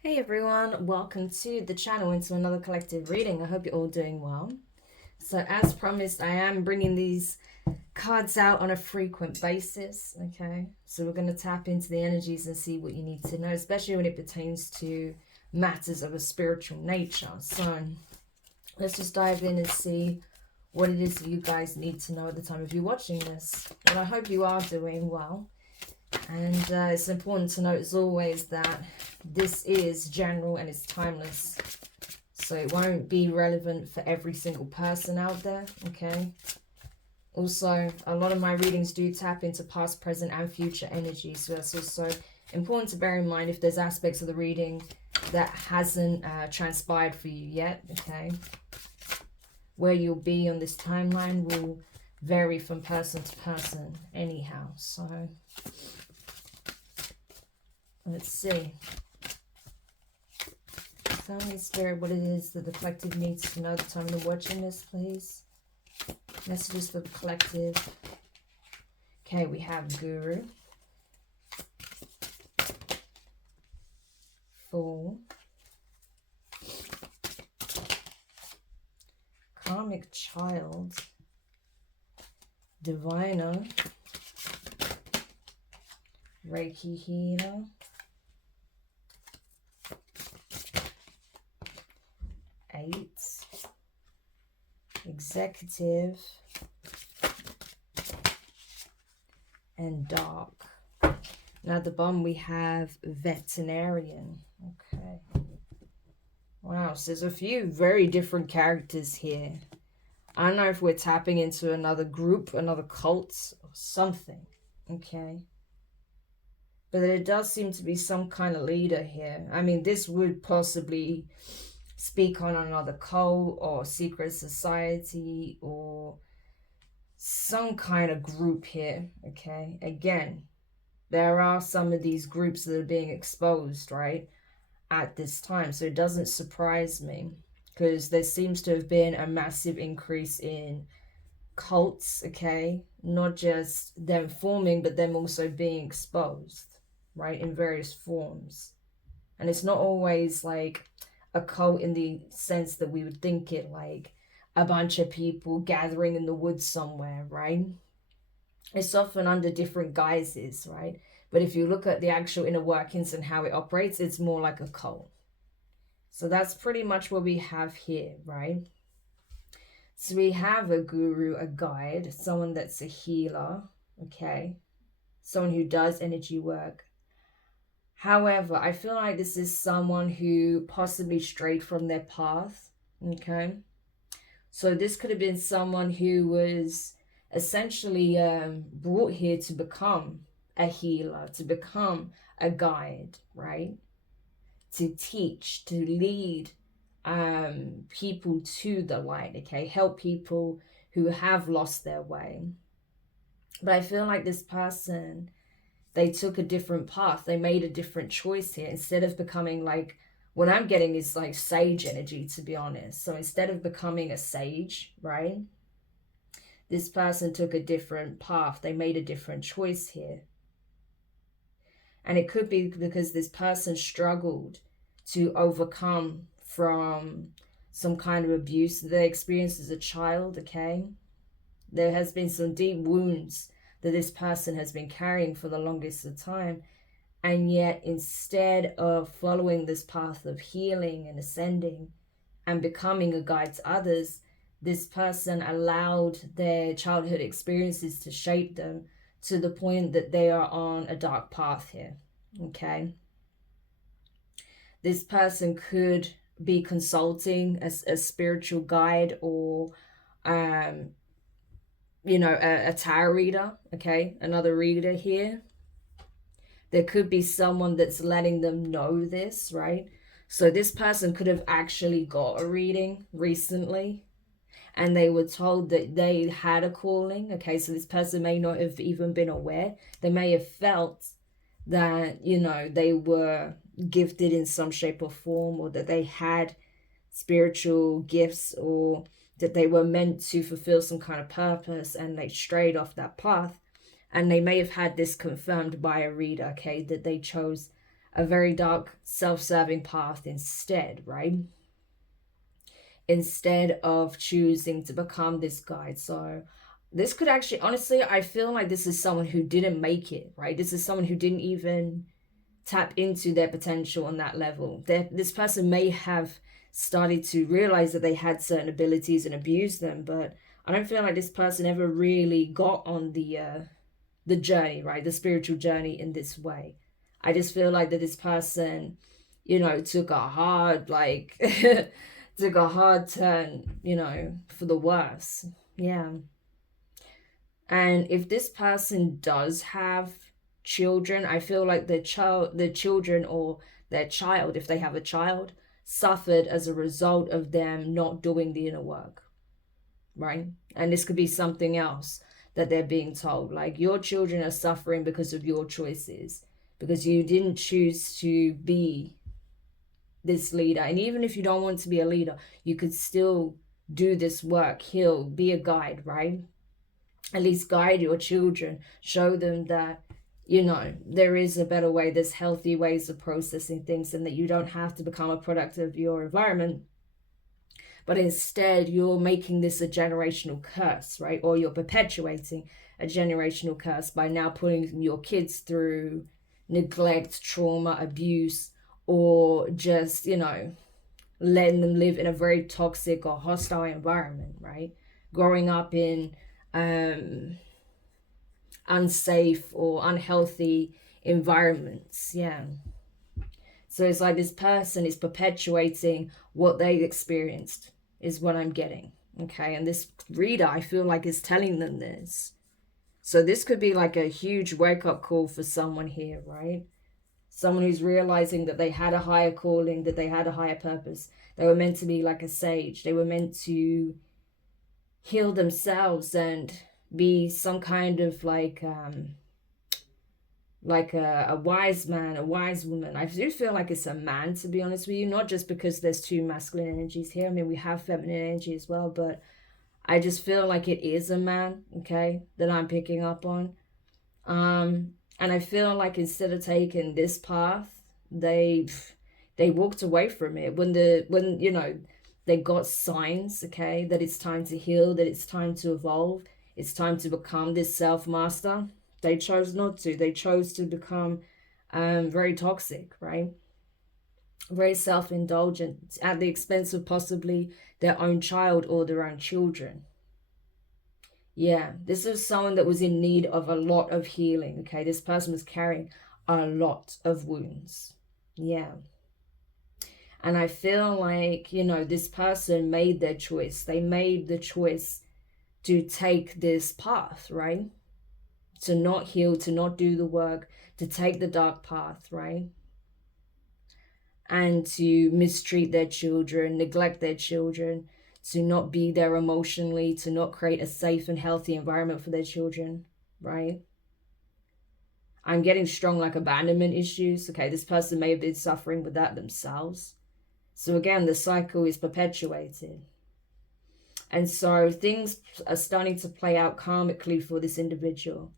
Hey everyone, welcome to the channel and to another collective reading. I hope you're all doing well. So as promised, I am bringing these cards out on a frequent basis, okay? So we're going to tap into the energies and see what you need to know, especially when it pertains to matters of a spiritual nature. So let's just dive in and see what it is that you guys need to know at the time of you watching this. And I hope you are doing well. And it's important to note as always that this is general and it's timeless. So it won't be relevant for every single person out there, okay? Also, a lot of my readings do tap into past, present, and future energy. So that's also important to bear in mind if there's aspects of the reading that hasn't transpired for you yet, okay? Where you'll be on this timeline will vary from person to person anyhow. So let's see. Tell me, Spirit, what it is that the collective needs to know at the time of watching this, please. Messages for the collective. Okay, we have Guru. Fool. Karmic Child. Diviner. Reiki Healer. Eight. Executive. And Dark. Now at the bottom we have Veterinarian. Okay. Wow, so there's a few very different characters here. I don't know if we're tapping into another group, another cult, or something. Okay. But there does seem to be some kind of leader here. I mean, this would possibly speak on another cult or secret society or some kind of group here, okay? Again, there are some of these groups that are being exposed, right, at this time. So it doesn't surprise me because there seems to have been a massive increase in cults, okay? Not just them forming, but them also being exposed, right, in various forms. And it's not always like a cult in the sense that we would think it, like a bunch of people gathering in the woods somewhere, right? It's often under different guises, right? But if you look at the actual inner workings and how it operates, it's more like a cult. So that's pretty much what we have here, right? So we have a guru, a guide, someone that's a healer, okay? Someone who does energy work. However, I feel like this is someone who possibly strayed from their path, okay? So this could have been someone who was essentially brought here to become a healer, to become a guide, right? To teach, to lead people to the light, okay? Help people who have lost their way. But I feel like this person, they took a different path. They made a different choice here. Instead of becoming like, what I'm getting is like sage energy, to be honest. So instead of becoming a sage, right, this person took a different path. They made a different choice here. And it could be because this person struggled to overcome from some kind of abuse that they experienced as a child, okay? There has been some deep wounds that this person has been carrying for the longest of time. And yet, instead of following this path of healing and ascending and becoming a guide to others, this person allowed their childhood experiences to shape them to the point that they are on a dark path here, okay? This person could be consulting a spiritual guide or, you know, a tarot reader, okay? Another reader here. There could be someone that's letting them know this, right? So this person could have actually got a reading recently and they were told that they had a calling, okay? So this person may not have even been aware. They may have felt that, you know, they were gifted in some shape or form, or that they had spiritual gifts, or that they were meant to fulfill some kind of purpose, and they strayed off that path. And they may have had this confirmed by a reader, okay, that they chose a very dark, self-serving path instead, right? Instead of choosing to become this guide. So this could actually, honestly, I feel like this is someone who didn't make it, right? This is someone who didn't even tap into their potential on that level. This person may have started to realize that they had certain abilities and abuse them, but I don't feel like this person ever really got on the journey, right? The spiritual journey in this way. I just feel like that this person, you know, took a hard, like, took a hard turn, you know, for the worse. Yeah. And if this person does have children, I feel like the children or their child, if they have a child, suffered as a result of them not doing the inner work, right? And this could be something else that they're being told, like your children are suffering because of your choices, because you didn't choose to be this leader. And even if you don't want to be a leader, you could still do this work, heal, be a guide, right? At least guide your children, show them that, you know, there is a better way, there's healthy ways of processing things, and that you don't have to become a product of your environment, but instead you're making this a generational curse, right? Or you're perpetuating a generational curse by now putting your kids through neglect, trauma, abuse, or just, you know, letting them live in a very toxic or hostile environment, right? Growing up in unsafe or unhealthy environments. Yeah. So it's like this person is perpetuating what they experienced, is what I'm getting. Okay. And this reader, I feel like, is telling them this. So this could be like a huge wake-up call for someone here, right? Someone who's realizing that they had a higher calling, that they had a higher purpose. They were meant to be like a sage. They were meant to heal themselves and be some kind of like a wise man, a wise woman. I do feel like it's a man, to be honest with you, not just because there's two masculine energies here. I mean, we have feminine energy as well, but I just feel like it is a man, okay, that I'm picking up on. And I feel like instead of taking this path, they walked away from it when you know, they got signs, okay, that it's time to heal, that it's time to evolve, it's time to become this self-master. They chose not to. They chose to become very toxic, right? Very self-indulgent at the expense of possibly their own child or their own children. Yeah, this is someone that was in need of a lot of healing, okay? This person was carrying a lot of wounds. Yeah. And I feel like, you know, this person made their choice. They made the choice to take this path, right? To not heal, to not do the work, to take the dark path, right? And to mistreat their children, neglect their children, to not be there emotionally, to not create a safe and healthy environment for their children, right? I'm getting strong like abandonment issues. Okay, this person may have been suffering with that themselves. So again, the cycle is perpetuated. And so things are starting to play out karmically for this individual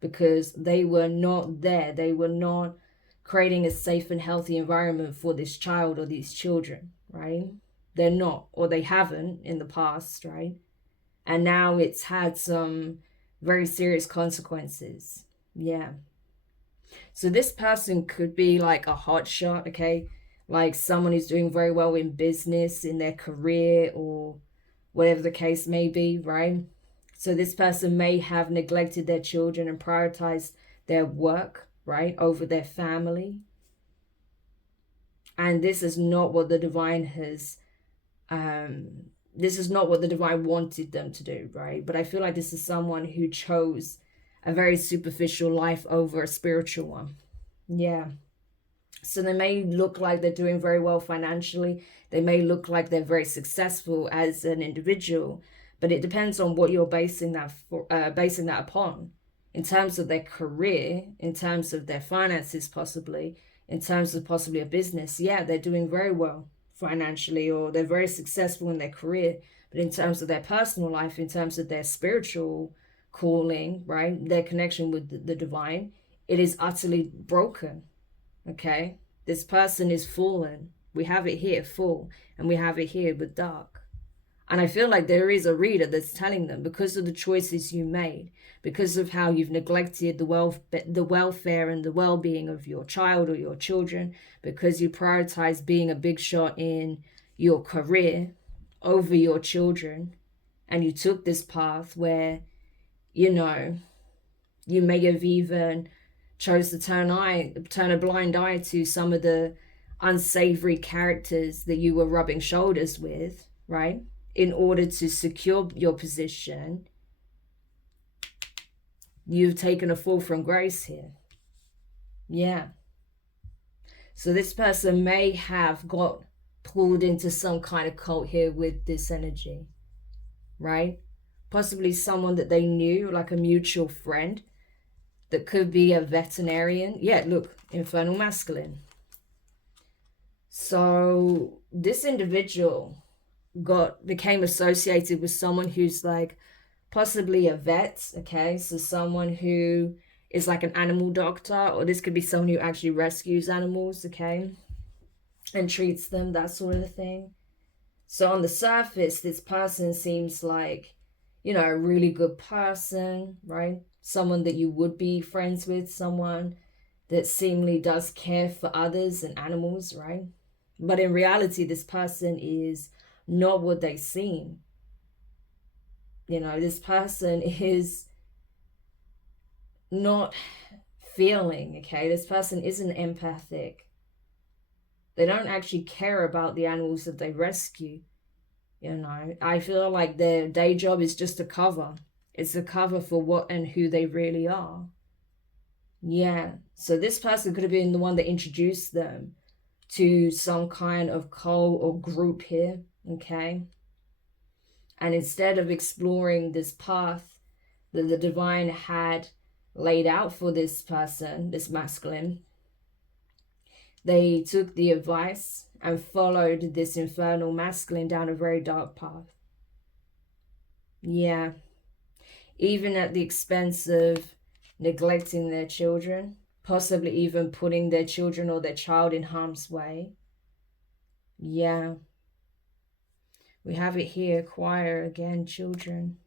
because they were not there. They were not creating a safe and healthy environment for this child or these children, right? They're not, or they haven't in the past, right? And now it's had some very serious consequences. Yeah. So this person could be like a hot shot, okay? Like someone who's doing very well in business, in their career, or whatever the case may be, right? So this person may have neglected their children and prioritized their work, right, over their family. And this is not what the divine has, this is not what the divine wanted them to do, right? But I feel like this is someone who chose a very superficial life over a spiritual one. Yeah. So they may look like they're doing very well financially. They may look like they're very successful as an individual, but it depends on what you're basing that upon. In terms of their career, in terms of their finances, possibly, in terms of possibly a business, yeah, they're doing very well financially, or they're very successful in their career. But in terms of their personal life, in terms of their spiritual calling, right, their connection with the divine, it is utterly broken. okay? This person is fallen. We have it here, full, and we have it here with dark. And I feel like there is a reader that's telling them, because of the choices you made, because of how you've neglected the welfare and the well-being of your child or your children, because you prioritize being a big shot in your career over your children, and you took this path where, you know, you may have even chose to turn a blind eye to some of the unsavory characters that you were rubbing shoulders with, right? In order to secure your position, you've taken a fall from grace here. Yeah. So this person may have got pulled into some kind of cult here with this energy, right? Possibly someone that they knew, like a mutual friend, that could be a veterinarian. Yeah, look, infernal masculine. So this individual became associated with someone who's like possibly a vet, okay? So someone who is like an animal doctor, or this could be someone who actually rescues animals, okay? And treats them, that sort of thing. So on the surface, this person seems like, you know, a really good person, right? Someone that you would be friends with, someone that seemingly does care for others and animals, right? But in reality, this person is not what they seem. You know, this person is not feeling, okay? This person isn't empathic. They don't actually care about the animals that they rescue. You know, I feel like their day job is just a cover. It's a cover for what and who they really are. Yeah, so this person could have been the one that introduced them to some kind of cult or group here, okay? And instead of exploring this path that the divine had laid out for this person, this masculine, they took the advice and followed this infernal masculine down a very dark path. Yeah. Even at the expense of neglecting their children, possibly even putting their children or their child in harm's way. Yeah. We have it here, choir again, children.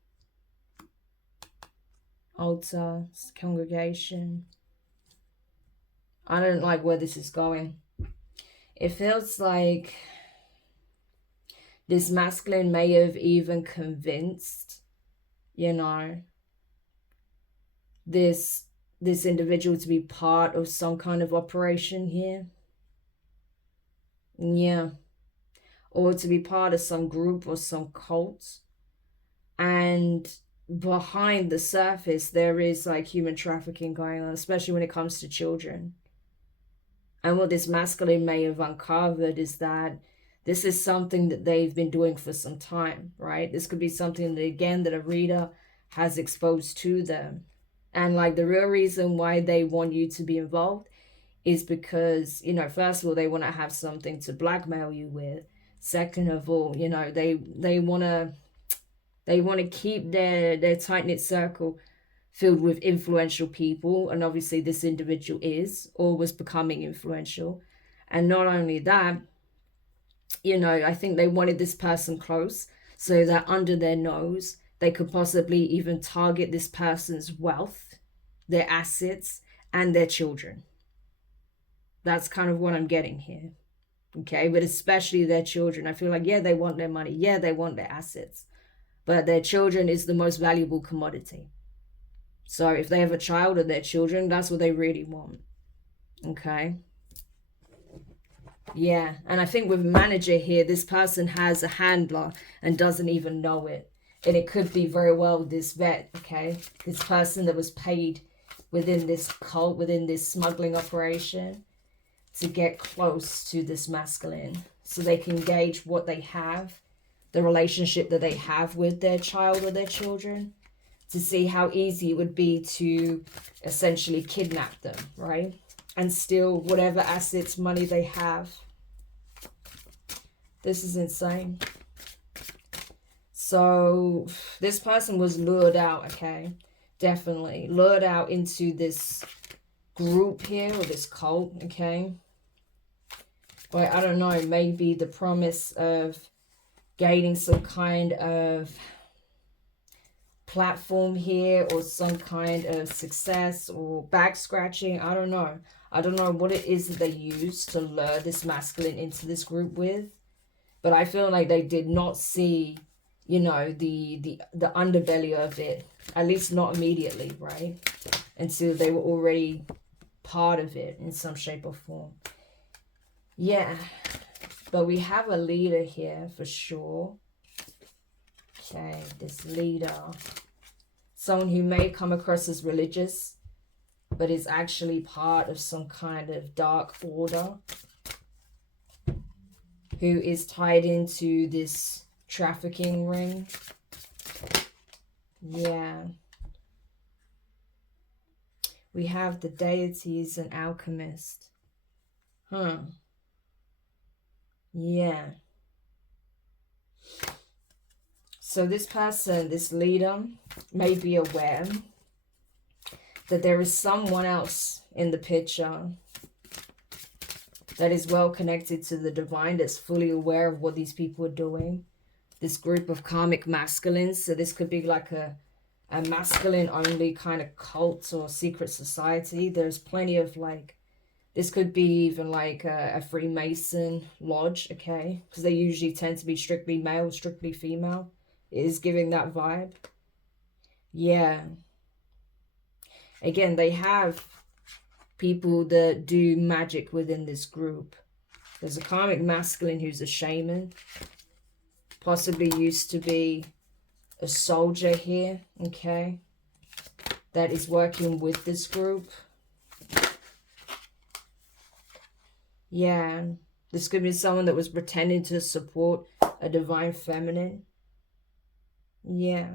Altar, congregation. I don't like where this is going. It feels like this masculine may have even convinced, you know, this individual to be part of some kind of operation here. Yeah. Or to be part of some group or some cult. And behind the surface, there is like human trafficking going on, especially when it comes to children. And what this masculine may have uncovered is that this is something that they've been doing for some time, right? This could be something that, again, that a reader has exposed to them. And like the real reason why they want you to be involved is because, you know, first of all, they want to have something to blackmail you with. Second of all, you know, they want to keep their tight-knit circle filled with influential people, and obviously this individual is or was becoming influential. And not only that, you know, I think they wanted this person close so that under their nose they could possibly even target this person's wealth, their assets, and their children. That's kind of what I'm getting here. Okay, but especially their children. I feel like, yeah, they want their money. Yeah, they want their assets. But their children is the most valuable commodity. So if they have a child or their children, that's what they really want. Okay. Yeah, and I think with manager here, this person has a handler and doesn't even know it. And it could be very well this vet, okay? This person that was paid within this cult, within this smuggling operation, to get close to this masculine so they can gauge what they have, the relationship that they have with their child or their children, to see how easy it would be to essentially kidnap them, right? And steal whatever assets, money they have. This is insane. So this person was lured out, okay? Definitely lured out into this group here, or this cult, okay? But I don't know, maybe the promise of gaining some kind of platform here, or some kind of success, or back scratching. I don't know. I don't know what it is that they use to lure this masculine into this group with. But I feel like they did not see, you know, the underbelly of it. At least not immediately, right? Until they were already part of it in some shape or form. Yeah. But we have a leader here for sure. Okay, this leader. Someone who may come across as religious, but is actually part of some kind of dark order. Who is tied into this trafficking ring. Yeah. We have the deities and alchemist. Huh. Yeah. So this person, this leader, may be aware that there is someone else in the picture that is well connected to the divine, that's fully aware of what these people are doing. This group of karmic masculines. So this could be like a masculine only kind of cult or secret society. There's plenty of like, this could be even like a Freemason lodge, okay? Because they usually tend to be strictly male, strictly female. It is giving that vibe. Yeah. Again, they have people that do magic within this group. There's a karmic masculine who's a shaman. Possibly used to be a soldier here, okay? That is working with this group. Yeah. This could be someone that was pretending to support a divine feminine. Yeah.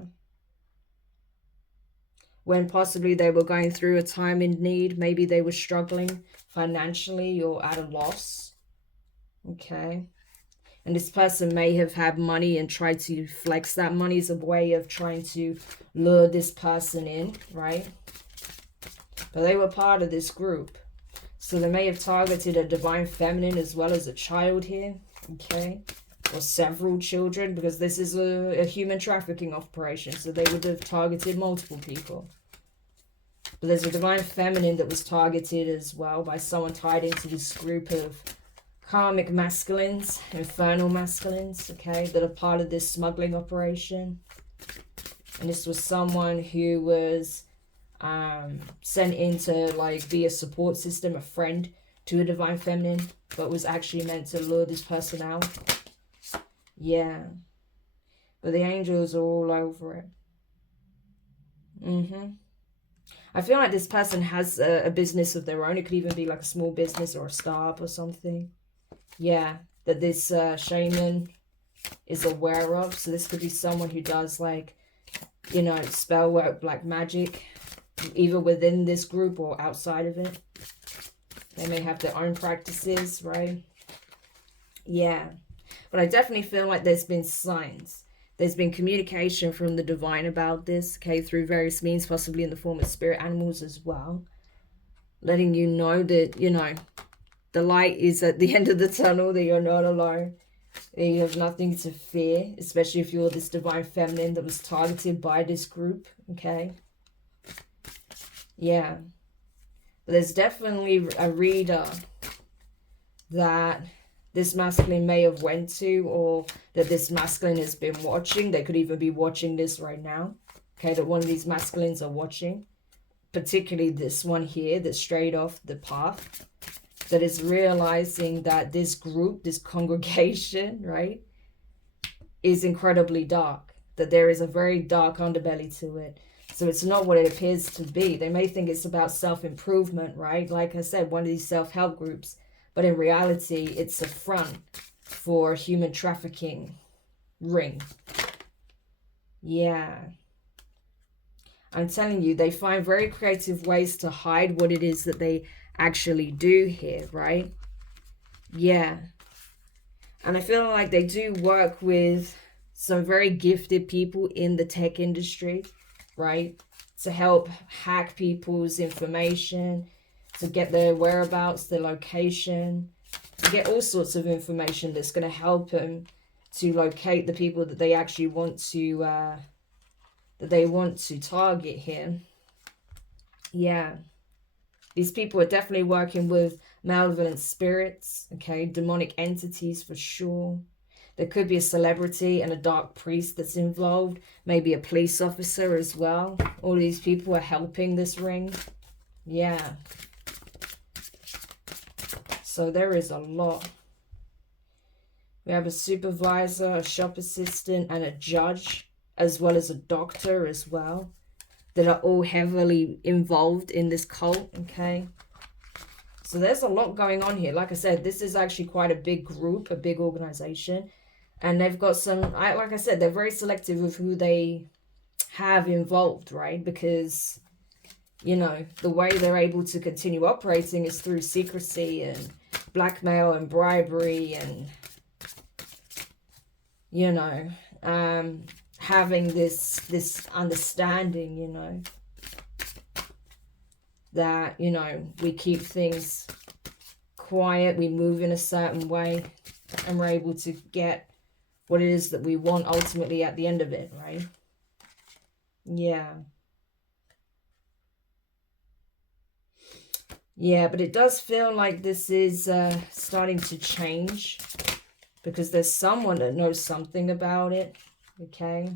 When possibly they were going through a time in need. Maybe they were struggling financially or at a loss. Okay. And this person may have had money and tried to flex that money as a way of trying to lure this person in, right? But they were part of this group. So they may have targeted a divine feminine as well as a child here, okay? Or several children, because this is a human trafficking operation. So they would have targeted multiple people. But there's a divine feminine that was targeted as well by someone tied into this group of karmic masculines, infernal masculines, okay, that are part of this smuggling operation. And this was someone who was sent in to like be a support system, a friend to a divine feminine, but was actually meant to lure this person out. Yeah. But the angels are all over it. I feel like this person has a business of their own. It could even be like a small business or a startup or something. Yeah, that this shaman is aware of. So this could be someone who does like, you know, spell work, black magic, either within this group or outside of it. They may have their own practices, right? Yeah. But I definitely feel like there's been signs. There's been communication from the divine about this, okay, through various means, possibly in the form of spirit animals as well. Letting you know that, you know, the light is at the end of the tunnel, that you're not alone. That you have nothing to fear, especially if you're this divine feminine that was targeted by this group, okay? Yeah. But there's definitely a reader that this masculine may have went to, or that this masculine has been watching. They could even be watching this right now. Okay, that one of these masculines are watching. Particularly this one here that's straight off the path. That is realizing that this group, this congregation, right, is incredibly dark. That there is a very dark underbelly to it. So it's not what it appears to be. They may think it's about self-improvement, right? Like I said, one of these self-help groups. But in reality, it's a front for human trafficking ring. Yeah. I'm telling you, they find very creative ways to hide what it is that they actually do here, right? Yeah. And I feel like they do work with some very gifted people in the tech industry, right? To help hack people's information, to get their whereabouts, their location, to get all sorts of information that's going to help them to locate the people that they actually want to target here. Yeah, these people are definitely working with malevolent spirits, okay, demonic entities for sure. There could be a celebrity and a dark priest that's involved, maybe a police officer as well. All these people are helping this ring. Yeah. So there is a lot. We have a supervisor, a shop assistant, and a judge, as well as a doctor as well, that are all heavily involved in this cult, okay? So there's a lot going on here. Like I said, this is actually quite a big group, a big organization. And they've got some, like I said, they're very selective with who they have involved, right? Because, you know, the way they're able to continue operating is through secrecy and blackmail and bribery and, you know, having this understanding, you know, that, you know, we keep things quiet, we move in a certain way, and we're able to get what it is that we want ultimately at the end of it, right? Yeah. Yeah, but it does feel like this is starting to change, because there's someone that knows something about it, okay?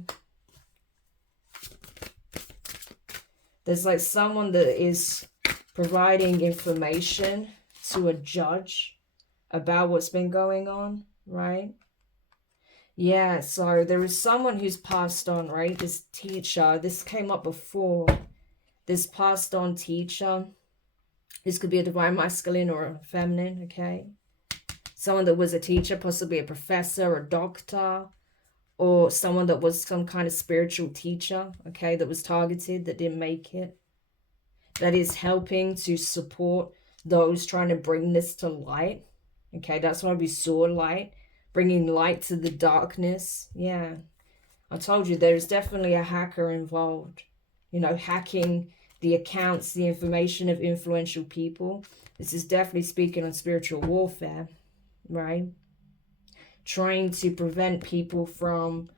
There's like someone that is providing information to a judge about what's been going on, right? Yeah, so there is someone who's passed on, right? This teacher, this came up before. This passed on teacher. This could be a divine masculine or a feminine, okay? Someone that was a teacher, possibly a professor, a doctor, or someone that was some kind of spiritual teacher, okay, that was targeted, that didn't make it. That is helping to support those trying to bring this to light, okay? That's why we saw light. Bringing light to the darkness. Yeah. I told you there's definitely a hacker involved. You know, hacking the accounts, the information of influential people. This is definitely speaking on spiritual warfare, right? Trying to prevent people from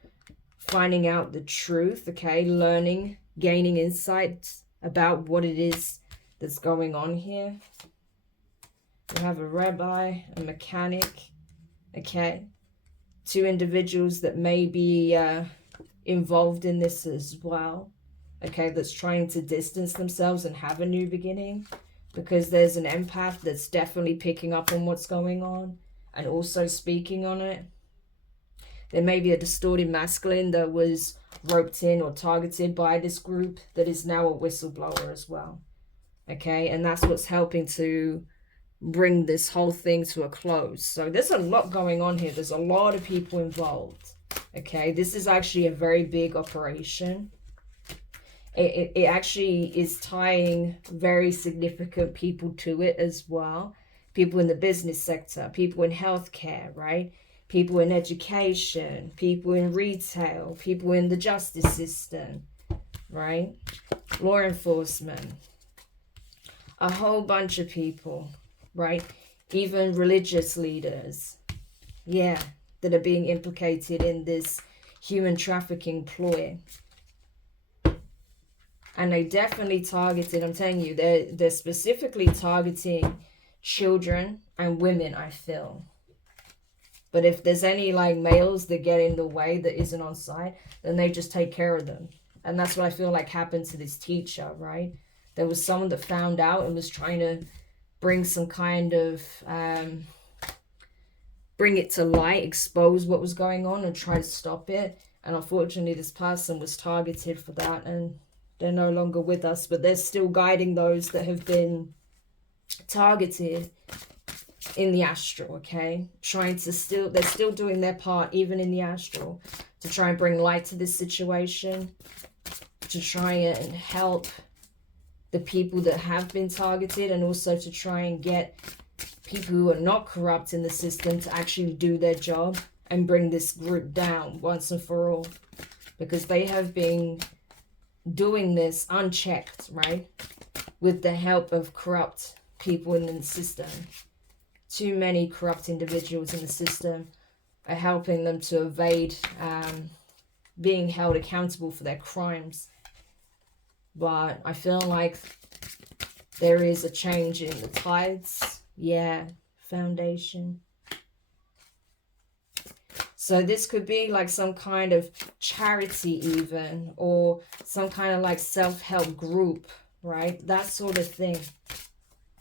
finding out the truth, okay? Learning, gaining insights about what it is that's going on here. We have a rabbi, a mechanic, okay, two individuals that may be involved in this as well, okay, that's trying to distance themselves and have a new beginning, because there's an empath that's definitely picking up on what's going on and also speaking on it. There may be a distorted masculine that was roped in or targeted by this group that is now a whistleblower as well, okay, and that's what's helping to bring this whole thing to a close. So there's a lot going on here. There's a lot of people involved, okay? This is actually a very big operation. It actually is tying very significant people to it as well. People in the business sector, people in healthcare, right? People in education, people in retail, people in the justice system, right? Law enforcement, a whole bunch of people, right? Even religious leaders, yeah, that are being implicated in this human trafficking ploy. And they definitely targeted, I'm telling you, they're specifically targeting children and women, I feel. But if there's any like males that get in the way that isn't on site, then they just take care of them. And that's what I feel like happened to this teacher, right? There was someone that found out and was trying to bring some kind of, bring it to light, expose what was going on and try to stop it. And unfortunately, this person was targeted for that, and they're no longer with us, but they're still guiding those that have been targeted in the astral, okay? They're still doing their part, even in the astral, to try and bring light to this situation, to try and help the people that have been targeted, and also to try and get people who are not corrupt in the system to actually do their job and bring this group down once and for all, because they have been doing this unchecked, right, with the help of corrupt people in the system. Too many corrupt individuals in the system are helping them to evade being held accountable for their crimes. But I feel like there is a change in the tides. Yeah, foundation. So this could be like some kind of charity even, or some kind of like self-help group, right? That sort of thing,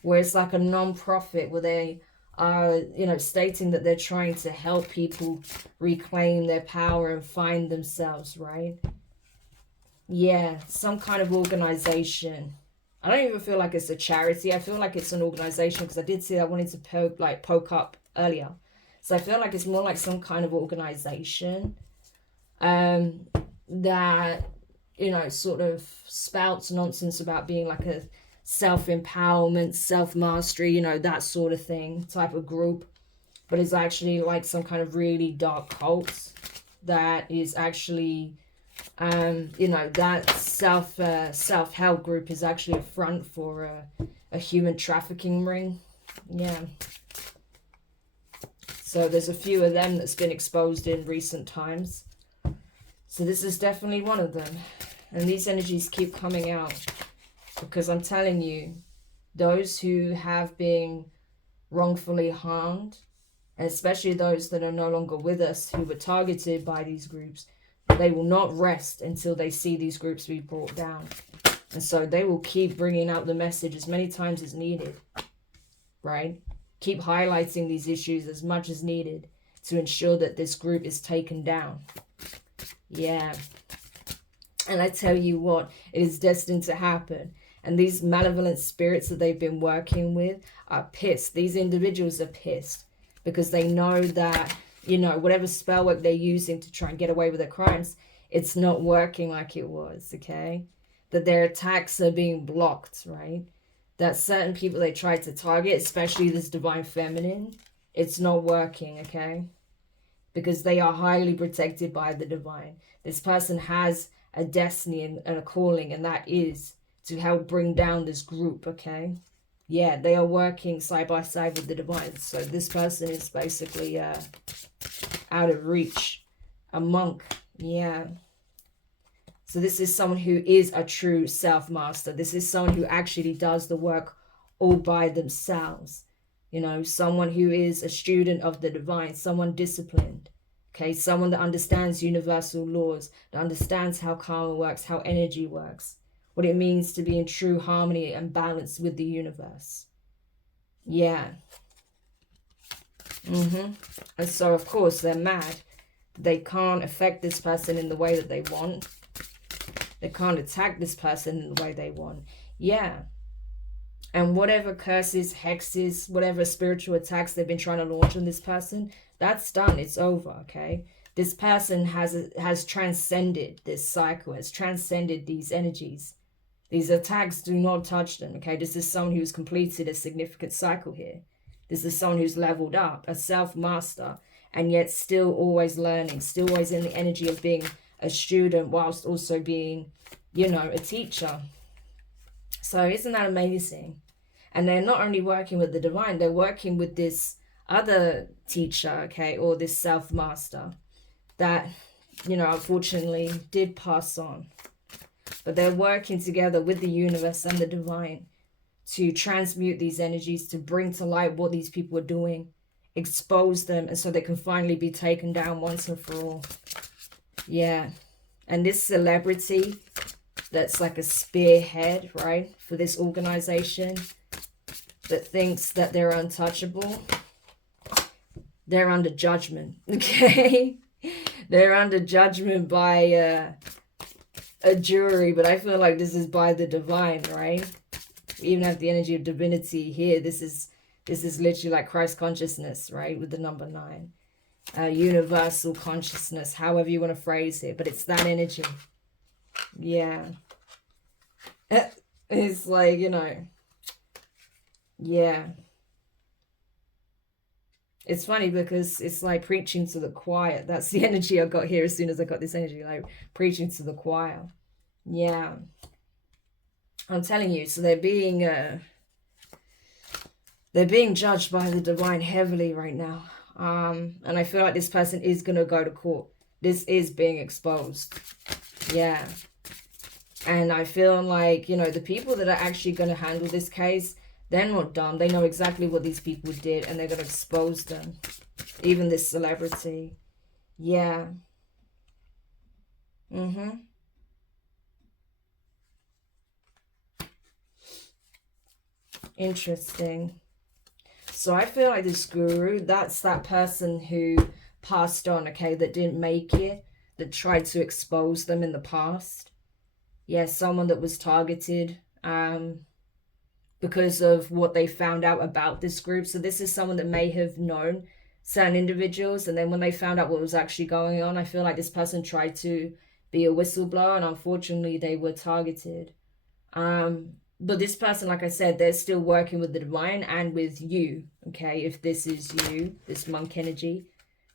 where it's like a non-profit, where they are, you know, stating that they're trying to help people reclaim their power and find themselves, right? Yeah, some kind of organization. I don't even feel like it's a charity. I feel like it's an organization, because I did see I wanted to poke up earlier. So I feel like it's more like some kind of organization that, you know, sort of spouts nonsense about being like a self-empowerment, self-mastery, you know, that sort of thing type of group. But it's actually like some kind of really dark cult that is actually, you know, that self-help group is actually a front for a human trafficking ring. Yeah. So there's a few of them that's been exposed in recent times. So this is definitely one of them. And these energies keep coming out, because I'm telling you, those who have been wrongfully harmed, and especially those that are no longer with us, who were targeted by these groups, they will not rest until they see these groups be brought down. And so they will keep bringing out the message as many times as needed, right? Keep highlighting these issues as much as needed to ensure that this group is taken down. Yeah. And I tell you what, it is destined to happen. And these malevolent spirits that they've been working with are pissed. These individuals are pissed because they know that, you know, whatever spell work they're using to try and get away with their crimes, it's not working like it was, okay? That their attacks are being blocked, right? That certain people they try to target, especially this divine feminine, it's not working, okay? Because they are highly protected by the divine. This person has a destiny and a calling, and that is to help bring down this group, okay? Yeah, they are working side by side with the divine. So this person is basically out of reach. A monk, yeah. So this is someone who is a true self-master. This is someone who actually does the work all by themselves. You know, someone who is a student of the divine, someone disciplined. Okay, someone that understands universal laws, that understands how karma works, how energy works, what it means to be in true harmony and balance with the universe. Yeah. And so, of course, they're mad. They can't affect this person in the way that they want. They can't attack this person in the way they want. Yeah. And whatever curses, hexes, whatever spiritual attacks they've been trying to launch on this person, that's done. It's over, okay? This person has transcended this cycle, has transcended these energies. These attacks do not touch them, okay? This is someone who's completed a significant cycle here. This is someone who's leveled up, a self-master, and yet still always learning, still always in the energy of being a student whilst also being, you know, a teacher. So isn't that amazing? And they're not only working with the divine, they're working with this other teacher, okay, or this self-master that, you know, unfortunately did pass on. But they're working together with the universe and the divine to transmute these energies, to bring to light what these people are doing, expose them, and so they can finally be taken down once and for all. Yeah. And this celebrity that's like a spearhead, right, for this organization that thinks that they're untouchable, they're under judgment, okay? They're under judgment by a jury, but I feel like this is by the divine, right? We even have the energy of divinity here. This is literally like Christ consciousness, right, with the number 9. Universal consciousness, however you want to phrase it, but it's that energy. Yeah. It's like, you know, yeah. It's funny because it's like preaching to the choir. That's the energy I got here as soon as I got this energy, like preaching to the choir. Yeah. I'm telling you, so they're being They're being judged by the divine heavily right now. And I feel like this person is going to go to court. This is being exposed. Yeah. And I feel like, you know, the people that are actually going to handle this case, they're not dumb. They know exactly what these people did, and they're going to expose them. Even this celebrity. Yeah. Interesting. So I feel like this guru, that's that person who passed on, okay, that didn't make it, that tried to expose them in the past. Yeah, someone that was targeted because of what they found out about this group. So this is someone that may have known certain individuals, and then when they found out what was actually going on, I feel like this person tried to be a whistleblower, and unfortunately they were targeted. But this person, like I said, they're still working with the divine and with you, okay, if this is you, this monk energy,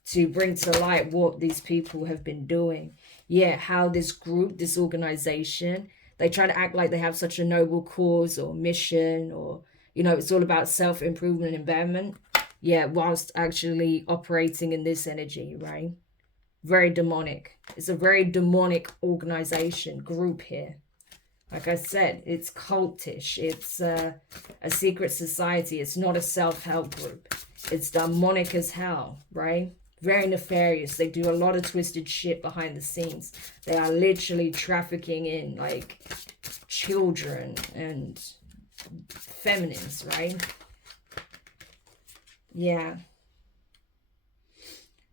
to bring to light what these people have been doing. Yeah, how this group, this organization, they try to act like they have such a noble cause or mission, or, you know, it's all about self-improvement and betterment. Yeah, whilst actually operating in this energy, right? Very demonic. It's a very demonic organization, group here. Like I said, it's cultish. It's a secret society. It's not a self-help group. It's demonic as hell, right? Very nefarious. They do a lot of twisted shit behind the scenes. They are literally trafficking in, like, children and feminines, right? Yeah.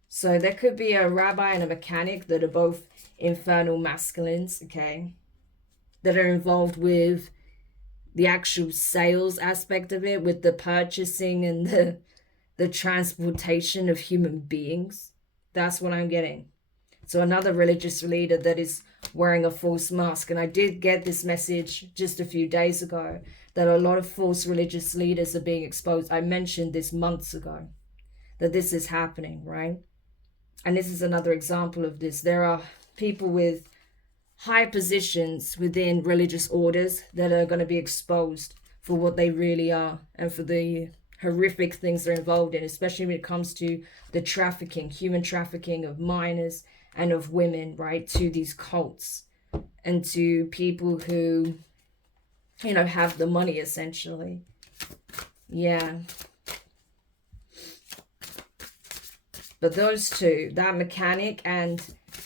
So there could be a rabbi and a mechanic that are both infernal masculines, okay? That are involved with the actual sales aspect of it, with the purchasing and the transportation of human beings. That's what I'm getting. So another religious leader that is wearing a false mask. And I did get this message just a few days ago that a lot of false religious leaders are being exposed. I mentioned this months ago, that this is happening, right? And this is another example of this. There are people with high positions within religious orders that are going to be exposed for what they really are, and for the horrific things they're involved in, especially when it comes to the trafficking, human trafficking of minors and of women, right, to these cults and to people who, you know, have the money essentially. Yeah. But those two, that mechanic and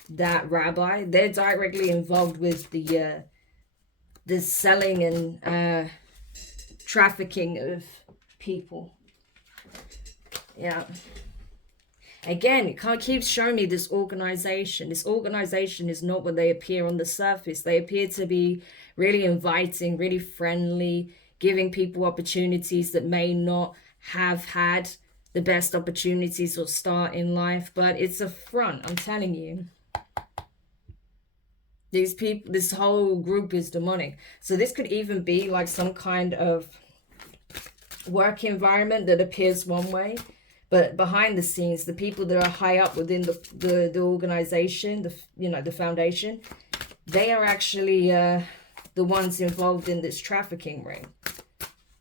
that rabbi, they're directly involved with the selling and trafficking of people. Yeah. Again, it kind of keeps showing me this organization. This organization is not what they appear on the surface. They appear to be really inviting, really friendly, giving people opportunities that may not have had the best opportunities or start in life. But it's a front, I'm telling you. These people, this whole group is demonic. So this could even be like some kind of work environment that appears one way, but behind the scenes, the people that are high up within the organization, the foundation, they are actually the ones involved in this trafficking ring,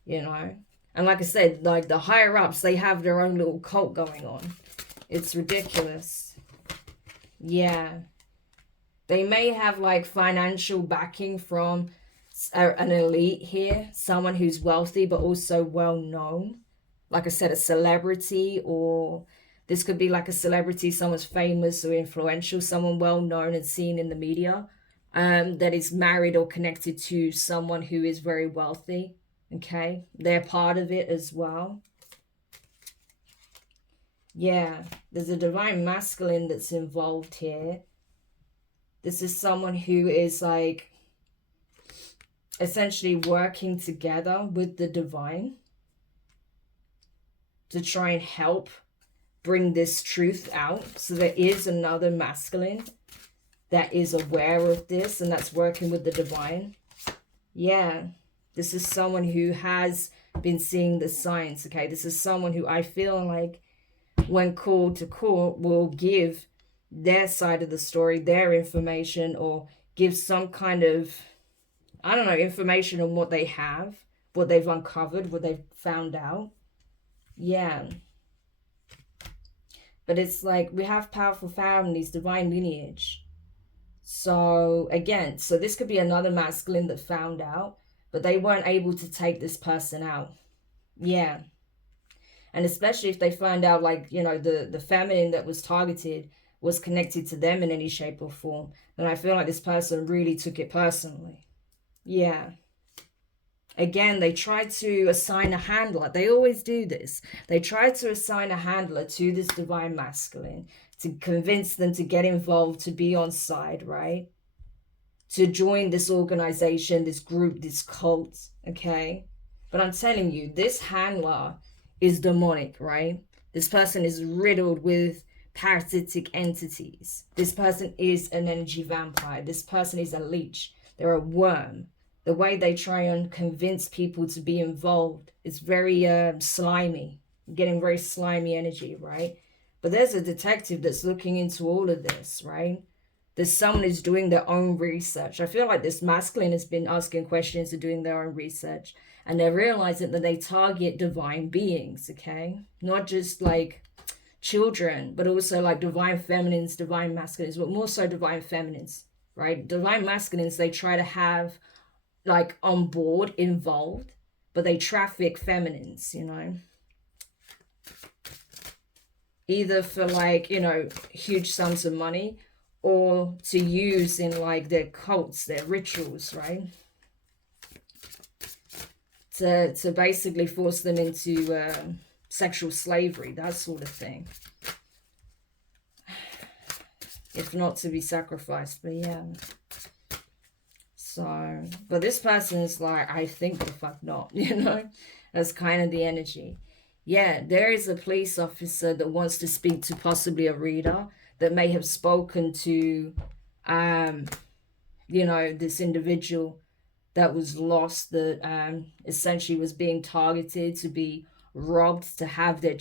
you know. And like I said, like the higher ups, they have their own little cult going on. It's ridiculous. Yeah. They may have like financial backing from an elite here, someone who's wealthy but also well known. Like I said, a celebrity, or this could be like a celebrity, someone's famous or influential, someone well known and seen in the media, that is married or connected to someone who is very wealthy. Okay, they're part of it as well. Yeah, there's a divine masculine that's involved here. This is someone who is like essentially working together with the divine to try and help bring this truth out. So there is another masculine that is aware of this and that's working with the divine. Yeah, this is someone who has been seeing the signs, okay? This is someone who I feel like when called to court will give their side of the story, their information, or give some kind of, I don't know, information on what they have, what they've uncovered, what they've found out. Yeah. But it's like we have powerful families, divine lineage. So again, so this could be another masculine that found out, but they weren't able to take this person out. Yeah. And especially if they find out, like, you know, the feminine that was targeted was connected to them in any shape or form, then I feel like this person really took it personally. Yeah. Again, they try to assign a handler. They always do this. They try to assign a handler to this divine masculine to convince them to get involved, to be on side, right? To join this organization, this group, this cult, okay? But I'm telling you, this handler is demonic, right? This person is riddled with parasitic entities. This person is an energy vampire. This person is a leech. They're a worm. The way they try and convince people to be involved is very slimy, getting very slimy energy, right? But there's a detective that's looking into all of this, right? There's someone who's doing their own research. I feel like this masculine has been asking questions and doing their own research, and they're realizing that they target divine beings, okay? Not just like children, but also like divine feminines, divine masculines, but more so divine feminines, right? Divine masculines, they try to have like on board, involved, but they traffic feminines, you know, either for like, you know, huge sums of money or to use in like their cults, their rituals, right? To basically force them into sexual slavery, that sort of thing, if not to be sacrificed. But yeah. So, but this person is like, I think the fuck not, you know? That's kind of the energy. Yeah, there is a police officer that wants to speak to possibly a reader that may have spoken to, you know, this individual that was lost, that essentially was being targeted to be robbed, to have their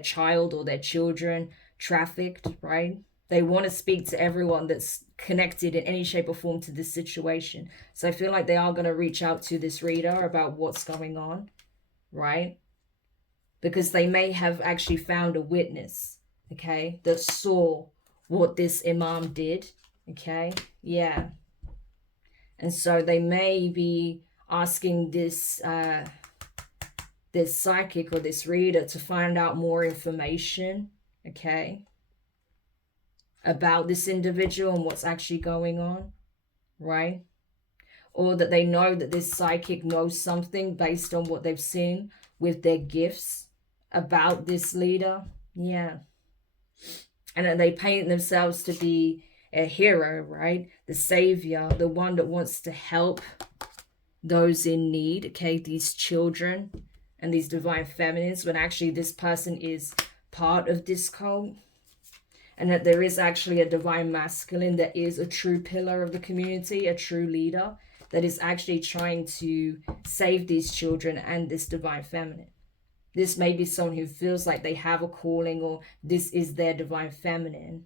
child or their children trafficked, right? They want to speak to everyone that's connected in any shape or form to this situation. So I feel like they are going to reach out to this reader about what's going on, right? Because they may have actually found a witness, okay, that saw what this imam did, okay? Yeah. And so they may be asking this this psychic or this reader to find out more information, okay, about this individual and what's actually going on, right? Or that they know that this psychic knows something based on what they've seen with their gifts about this leader. Yeah. And then they paint themselves to be a hero, right? The savior, the one that wants to help those in need, okay? These children and these divine feminines, when actually this person is part of this cult. And that there is actually a divine masculine that is a true pillar of the community, a true leader that is actually trying to save these children and this divine feminine. This may be someone who feels like they have a calling, or this is their divine feminine,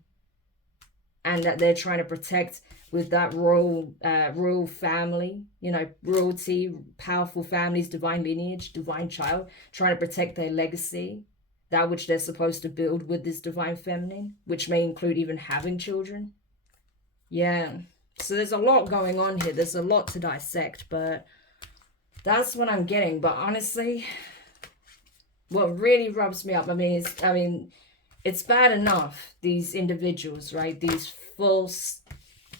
and that they're trying to protect with that royal family, you know, royalty, powerful families, divine lineage, divine child, trying to protect their legacy, that which they're supposed to build with this divine feminine, which may include even having children. Yeah. So there's a lot going on here. There's a lot to dissect, but that's what I'm getting. But honestly, what really rubs me up, I mean, it's bad enough, these individuals, right? These false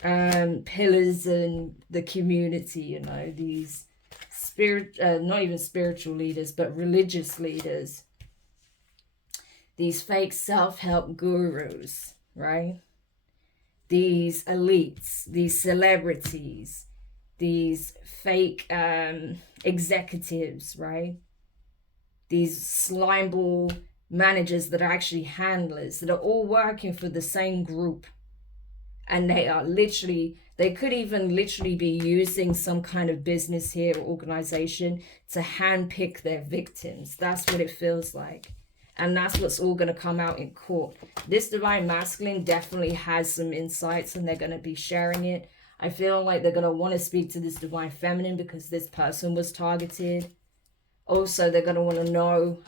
pillars in the community, you know, these not even spiritual leaders, but religious leaders. These fake self-help gurus, right? These elites, these celebrities, these fake executives, right? These slimeball managers that are actually handlers, that are all working for the same group. And they are literally, they could even literally be using some kind of business here or organization to handpick their victims. That's what it feels like. And that's what's all going to come out in court. This divine masculine definitely has some insights, and they're going to be sharing it. I feel like they're going to want to speak to this divine feminine because this person was targeted. Also, they're going to want to know,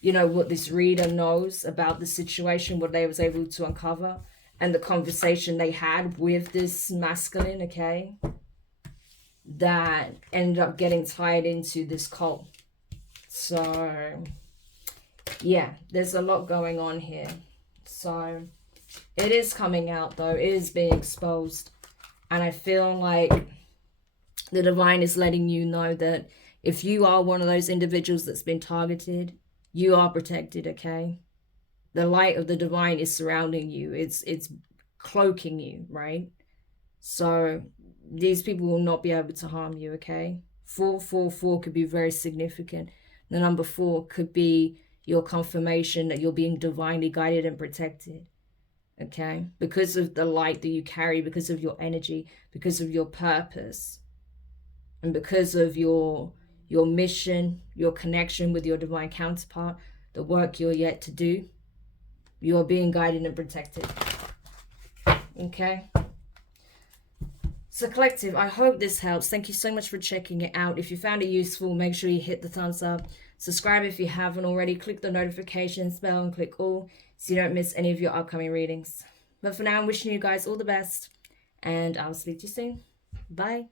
you know, what this reader knows about the situation, what they was able to uncover, and the conversation they had with this masculine, okay, that ended up getting tied into this cult. So, yeah, there's a lot going on here. So, it is coming out, though. It is being exposed. And I feel like the divine is letting you know that if you are one of those individuals that's been targeted, you are protected, okay? The light of the divine is surrounding you. It's cloaking you, right? So these people will not be able to harm you, okay? 444 could be very significant. The number 4 could be your confirmation that you're being divinely guided and protected, okay? Because of the light that you carry, because of your energy, because of your purpose, and because of your mission, your connection with your divine counterpart, the work you're yet to do, you are being guided and protected, okay? So collective, I hope this helps. Thank you so much for checking it out. If you found it useful, make sure you hit the thumbs up. Subscribe if you haven't already. Click the notifications bell and click all so you don't miss any of your upcoming readings. But for now, I'm wishing you guys all the best, and I'll speak to you soon. Bye.